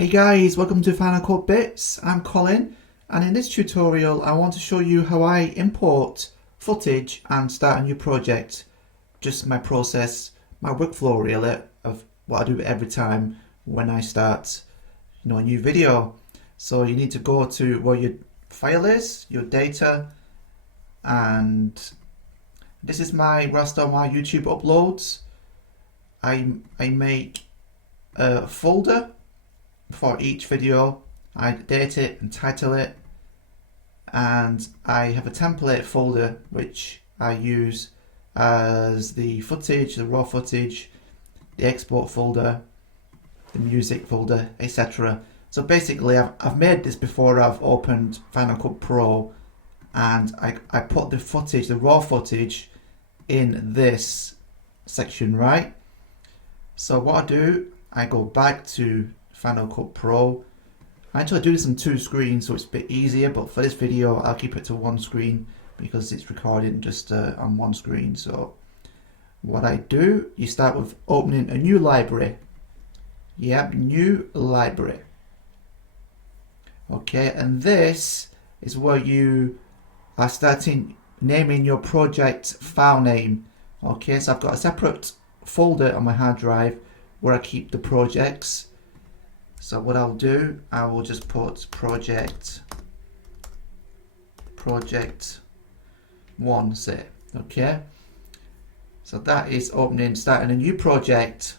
Hey guys, welcome to Final Cut Bits. I'm Colin, and in this tutorial I want to show you how I import footage and start a new project. Just my process, my workflow really, of what I do every time when I start a new video. So you need to go to where your file is, your data, and this is where I store my YouTube uploads. I make a folder for each video. I date it and title it, and I have a template folder which I use as the footage, the raw footage, the export folder, the music folder, etc. So basically I've made this before I've opened Final Cut Pro, and I put the footage, the raw footage, in this section, right? So what I do, I go back to Final Cut Pro. I actually do this on two screens so it's a bit easier, but for this video I'll keep it to one screen because it's recording just on one screen. So what I do, you start with opening a new library. Yep, new library. Okay, and this is where you are starting naming your project file name. Okay, so I've got a separate folder on my hard drive where I keep the projects. So what I'll do, I will just put project 1, say, okay? So that is opening, starting a new project,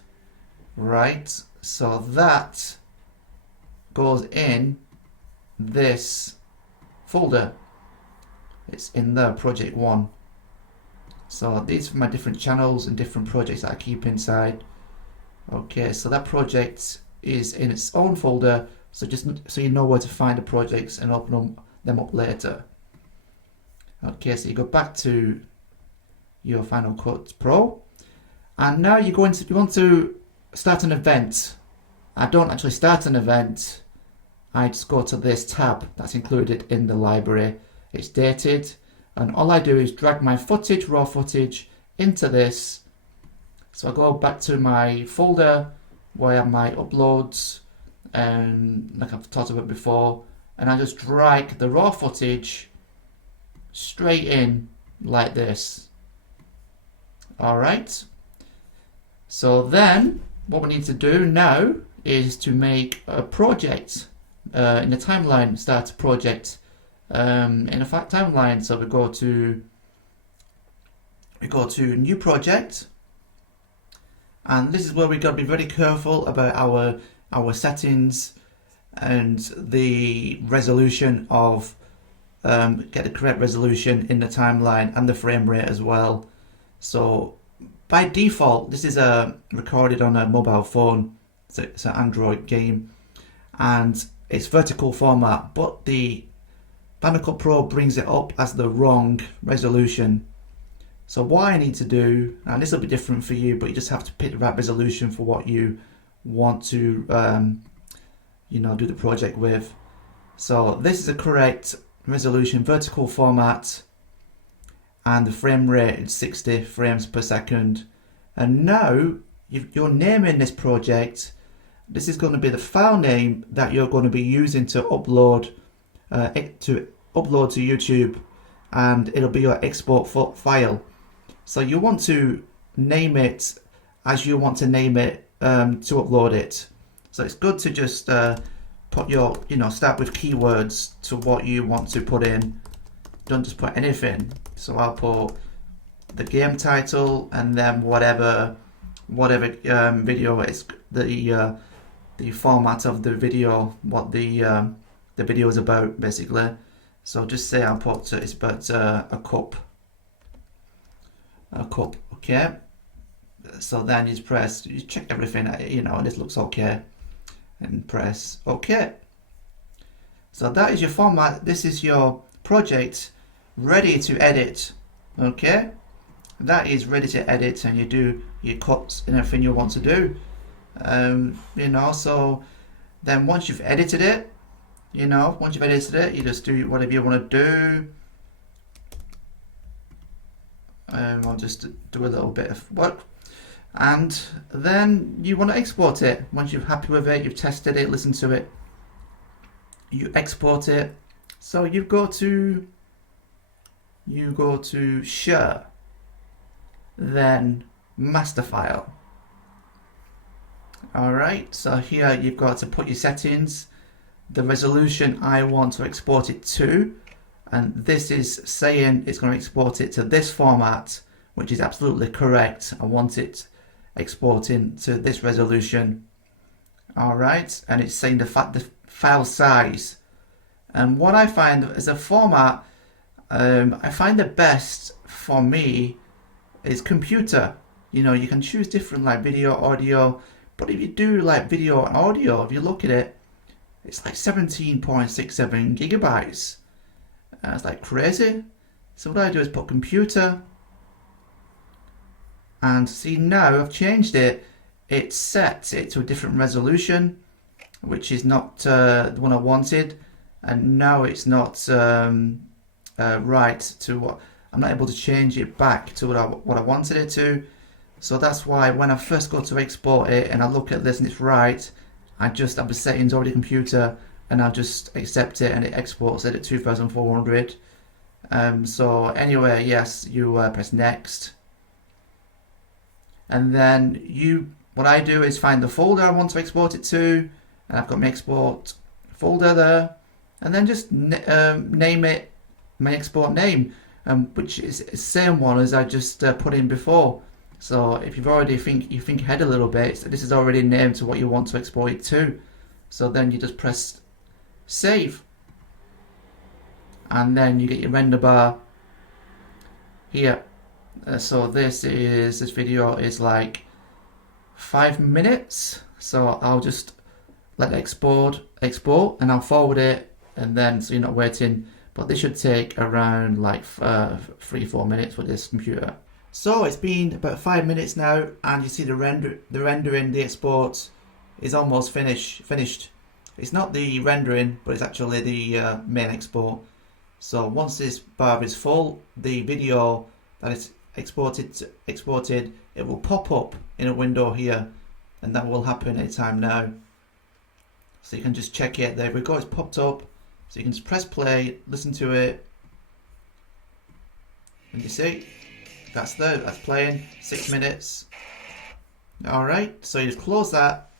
right? So that goes in this folder. It's in there, project 1. So these are my different channels and different projects that I keep inside. Okay, so that project is in its own folder, so just so you know where to find the projects and open them up later. Okay, so you go back to your Final Cut Pro, and now you want to start an event. I don't actually start an event, I just go to this tab that's included in the library. It's dated, and all I do is drag my footage, raw footage, into this. So I go back to my folder where I have my uploads, and like I've talked about before, and I just drag the raw footage straight in like this. Alright, so then what we need to do now is to make a project in the timeline, start a project in a fact timeline. So we go to new project, and this is where we've got to be very careful about our settings and the resolution of get the correct resolution in the timeline and the frame rate as well. So by default this is recorded on a mobile phone. It's an Android game and it's vertical format, but the Final Cut Pro brings it up as the wrong resolution. So what I need to do, and this will be different for you, but you just have to pick the right resolution for what you want to do the project with. So this is the correct resolution, vertical format, and the frame rate is 60 frames per second. And now you're naming this project. This is going to be the file name that you're going to be using to upload to YouTube, and it'll be your export file. So you want to name it as you want to name it to upload it. So it's good to just put your, start with keywords to what you want to put in. Don't just put anything. So I'll put the game title and then whatever video is, the format of the video, what the video is about basically. So just say I'll put it's about a cup, okay? So then you check everything, this looks okay, and press OK. So that is your format. This is your project ready to edit. Okay, that is ready to edit, and you do your cuts and everything you want to do. So then once you've edited it, you just do whatever you want to do. I'll just do a little bit of work. and then you want to export it. Once you're happy with it, you've tested it, listened to it, you export it. So you go to share, then master file. Alright, so here you've got to put your settings, the resolution I want to export it to, and this is saying it's going to export it to this format, which is absolutely correct. I want it exporting to this resolution. Alright, and it's saying the file size. And what I find as a format, I find the best for me is computer. You know, you can choose different like video, audio, but if you do like video and audio, if you look at it, it's like 17.67 gigabytes. It's like crazy. So what I do is put computer, and see now I've changed it. It sets it to a different resolution, which is not the one I wanted, and now it's not right to what I'm not able to change it back to what I wanted it to. So that's why when I first go to export it and I look at this and it's right, I just have the settings already computer and I just accept it and it exports it at 2400. So anyway, yes, you press next, and then what I do is find the folder I want to export it to, and I've got my export folder there, and then just name it my export name, which is the same one as I just put in before. So if you've already think ahead a little bit, so this is already named to what you want to export it to. So then you just press save, and then you get your render bar here. So this video is like 5 minutes. So I'll just let it export, and I'll forward it, and then so you're not waiting. But this should take around like 3-4 minutes with this computer. So it's been about 5 minutes now, and you see the rendering, the export is almost finished. It's not the rendering, but it's actually the main export. So once this bar is full, the video that is exported, it will pop up in a window here, and that will happen anytime now. So you can just check it. There we go, it's popped up. So you can just press play, listen to it, and you see that's playing 6 minutes. Alright, so you just close that,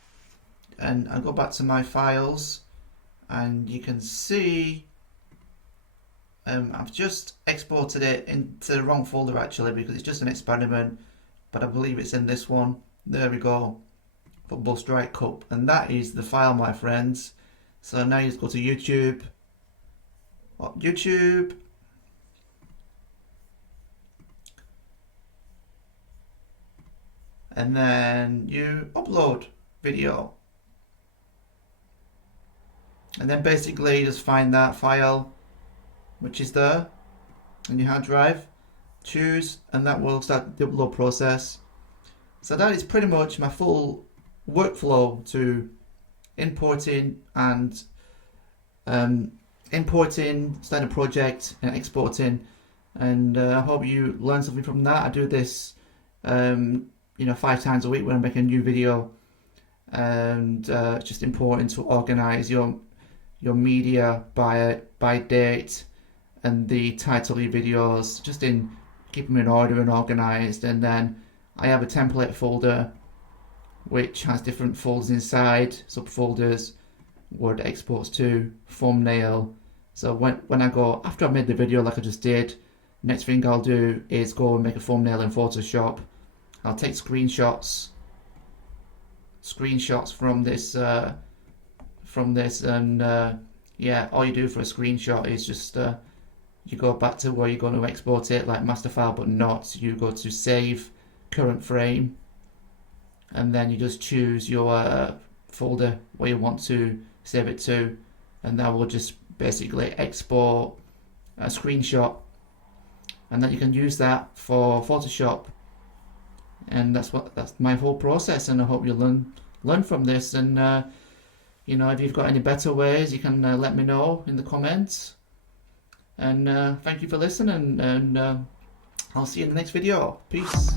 and I'll go back to my files, and you can see I've just exported it into the wrong folder actually, because it's just an experiment, but I believe it's in this one. There we go, Football Strike Cup, and that is the file, my friends. So now you just go to YouTube, and then you upload video, and then basically you just find that file which is there in your hard drive, choose, and that will start the upload process. So that is pretty much my full workflow to importing and starting a project and exporting, and I hope you learn something from that. I do this 5 times a week when I make a new video, and it's just important to organize your media by date and the title of your videos, just in keep them in order and organized. And then I have a template folder which has different folders inside, subfolders, where it exports to, thumbnail. So when I go, after I've made the video like I just did, next thing I'll do is go and make a thumbnail in Photoshop. I'll take screenshots from this, and yeah, all you do for a screenshot is just you go back to where you're going to export it, like master file, but not. You go to save current frame, and then you just choose your folder where you want to save it to, and that will just basically export a screenshot, and then you can use that for Photoshop. And that's my whole process, and I hope you learn from this. And if you've got any better ways, you can let me know in the comments. And thank you for listening, and I'll see you in the next video. Peace.